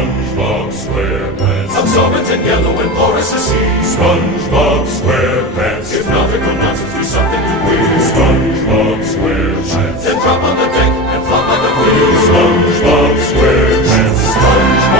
SpongeBob SquarePants. Absorbent and yellow and porous as sea. SpongeBob SquarePants. If nautical nonsense be something you wish, SpongeBob SquarePants. then drop on the deck and flop on the field. SpongeBob SquarePants. SpongeBob